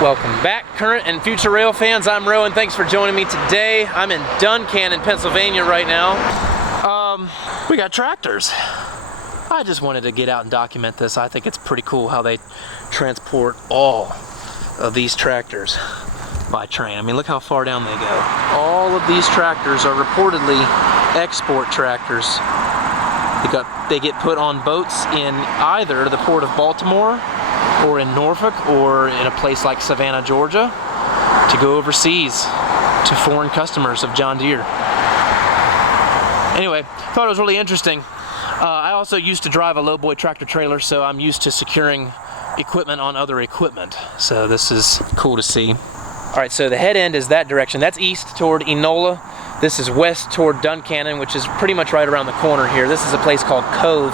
Welcome back, current and future rail fans. I'm Rowan. Thanks for joining me today. I'm in Duncannon, Pennsylvania right now. We got tractors. I just wanted to get out and document this. I think it's pretty cool how they transport all of these tractors by train. I mean, look how far down they go. All of these tractors are reportedly export tractors. They get put on boats in either the port of Baltimore or in Norfolk or in a place like Savannah, Georgia, to go overseas to foreign customers of John Deere. Anyway, thought it was really interesting. I also used to drive a lowboy tractor trailer, so I'm used to securing equipment on other equipment. So this is cool to see. All right, so the head end is that direction. That's east toward Enola. This is west toward Duncannon, which is pretty much right around the corner here. This is a place called Cove,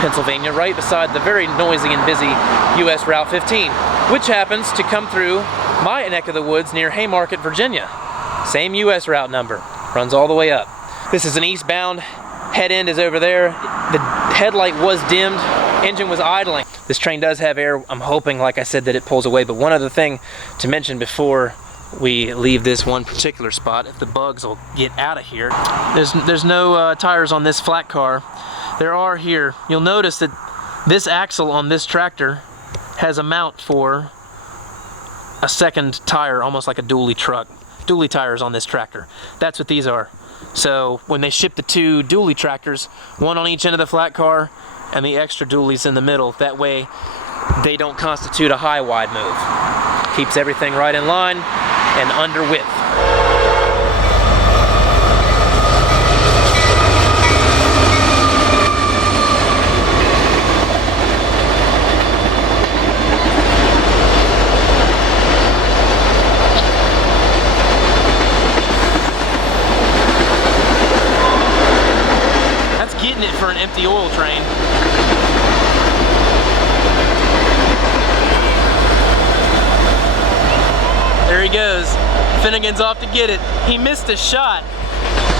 Pennsylvania, right beside the very noisy and busy US Route 15, which happens to come through my neck of the woods near Haymarket, Virginia. Same US route number, runs all the way up. This is an eastbound. Head end is over there. The headlight was dimmed, engine was idling. This train does have air. I'm hoping, like I said, that it pulls away. But one other thing to mention before we leave this one particular spot, if the bugs will get out of here, there's no tires on this flat car. There are here. You'll notice that this axle on this tractor has a mount for a second tire, almost like a dually truck. Dually tires on this tractor. That's what these are. So when they ship the two dually tractors, one on each end of the flat car and the extra dualies in the middle, that way they don't constitute a high-wide move. Keeps everything right in line and under width. For an empty oil train. There he goes. Finnegan's off to get it. He missed a shot.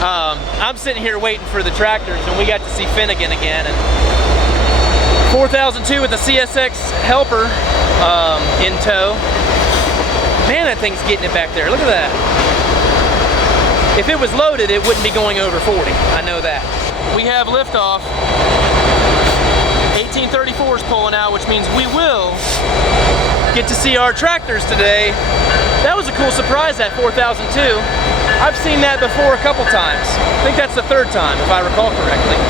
I'm sitting here waiting for the tractors, and we got to see Finnegan again. And 4002 with the CSX helper in tow. Man, that thing's getting it back there. Look at that. If it was loaded, it wouldn't be going over 40. I know that. We have liftoff. 1834 is pulling out, which means we will get to see our tractors today. That was a cool surprise, that 4002. I've seen that before a couple times. I think that's the third time, if I recall correctly.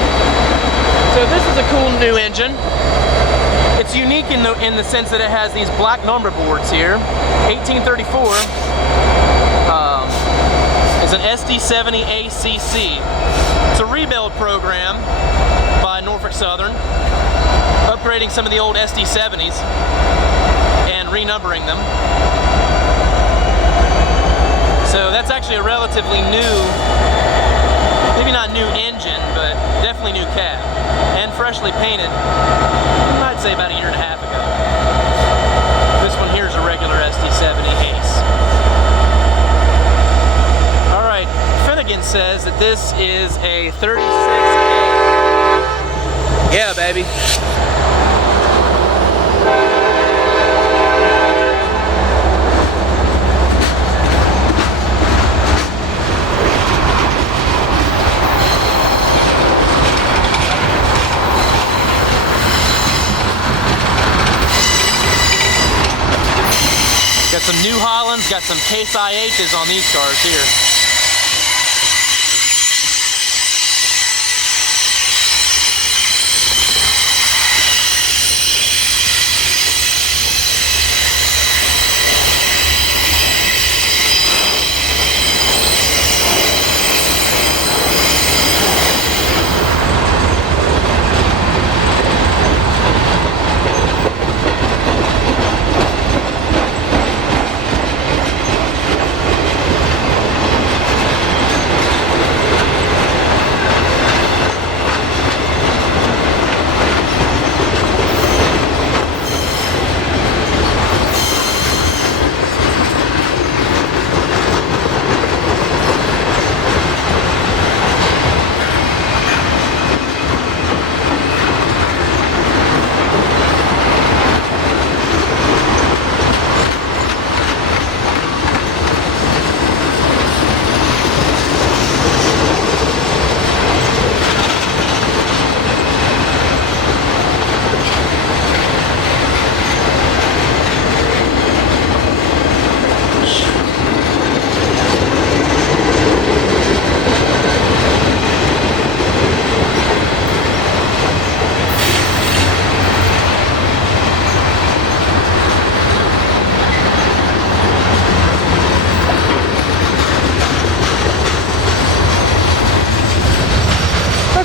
So this is a cool new engine. It's unique in the sense that it has these black number boards here. 1834. Is an SD70 ACC. It's a rebuild program by Norfolk Southern, upgrading some of the old SD70s and renumbering them. So that's actually a relatively new, maybe not new engine, but definitely new cab, and freshly painted, I'd say about a year and a half ago. This one here is a regular SD70 Ace. Finnegan says that this is a 36A. Yeah, baby. Got some New Hollands, got some Case IHs on these cars here.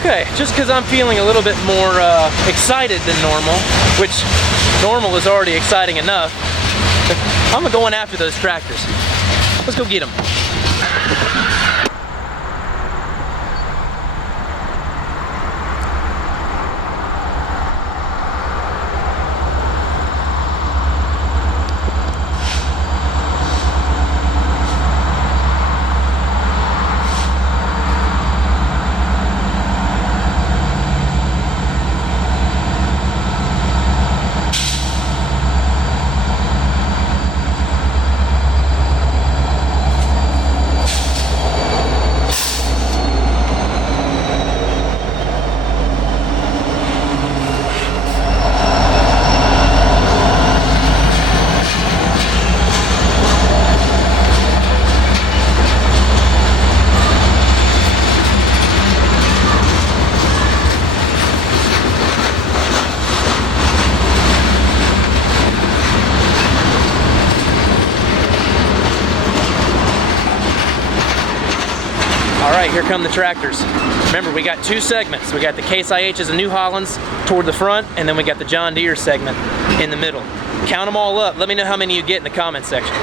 Okay, just because I'm feeling a little bit more excited than normal, which normal is already exciting enough, I'm going after those tractors. Let's go get them. Alright, here come the tractors. Remember, we got two segments. We got the Case IHs and New Hollands toward the front, and then we got the John Deere segment in the middle. Count them all up. Let me know how many you get in the comment section.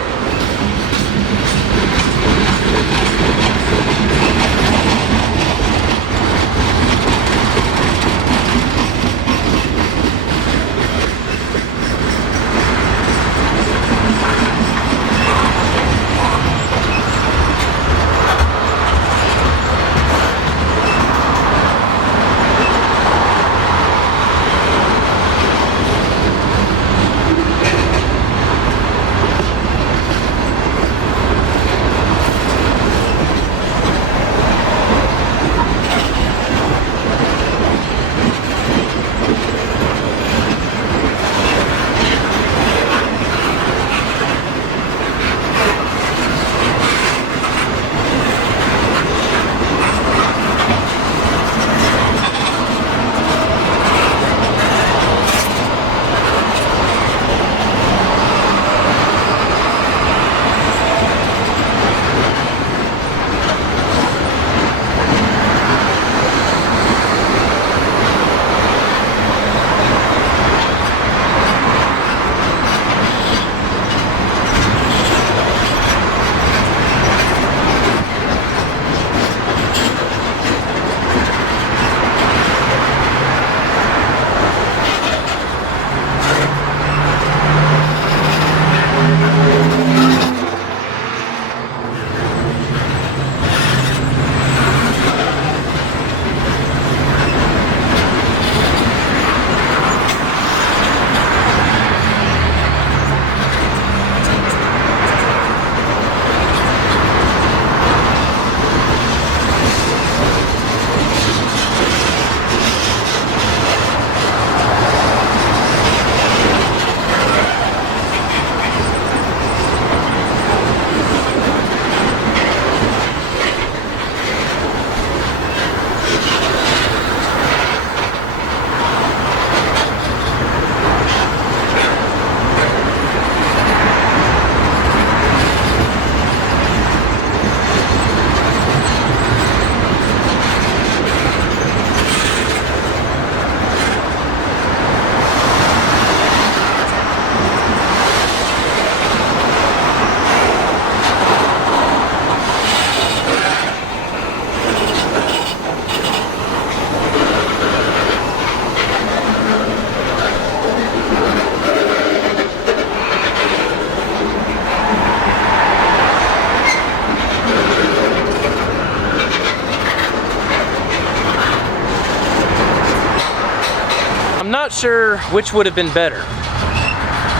I'm not sure which would have been better.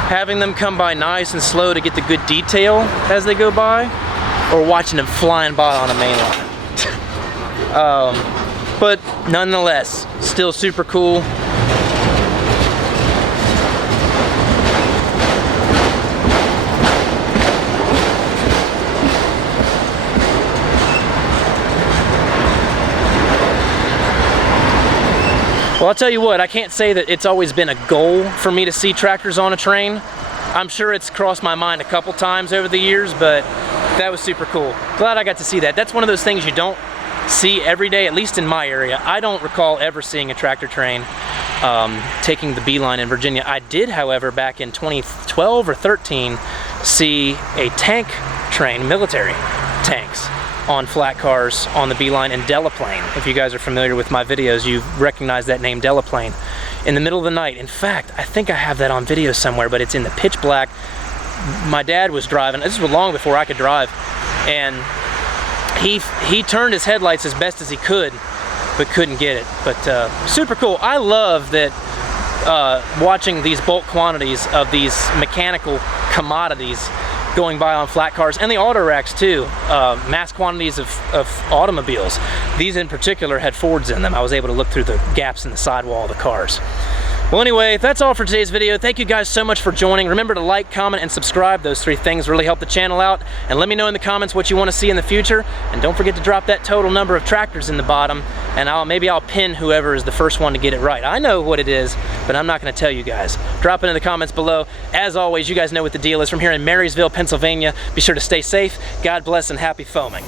Having them come by nice and slow to get the good detail as they go by, or watching them flying by on a main line. But nonetheless, still super cool. Well, I'll tell you what, I can't say that it's always been a goal for me to see tractors on a train. I'm sure it's crossed my mind a couple times over the years, but that was super cool. Glad I got to see that. That's one of those things you don't see every day, at least in my area. I don't recall ever seeing a tractor train taking the beeline in Virginia. I did, however, back in 2012 or 13, see a tank train, military tanks, on flat cars on the beeline in Delaplane. If you guys are familiar with my videos, you recognize that name, Delaplane. In the middle of the night. In fact, I think I have that on video somewhere, but it's in the pitch black. My dad was driving. This was long before I could drive, and he turned his headlights as best as he could, but couldn't get it. But super cool. I love that watching these bulk quantities of these mechanical commodities going by on flat cars, and the auto racks too, mass quantities of automobiles. These in particular had Fords in them. I was able to look through the gaps in the sidewall of the cars. Well, anyway, that's all for today's video. Thank you guys so much for joining. Remember to like, comment, and subscribe. Those 3 things really help the channel out. And let me know in the comments what you want to see in the future. And don't forget to drop that total number of tractors in the bottom, and maybe I'll pin whoever is the first one to get it right. I know what it is, but I'm not going to tell you guys. Drop it in the comments below. As always, you guys know what the deal is. From here in Marysville, Pennsylvania, be sure to stay safe. God bless and happy foaming.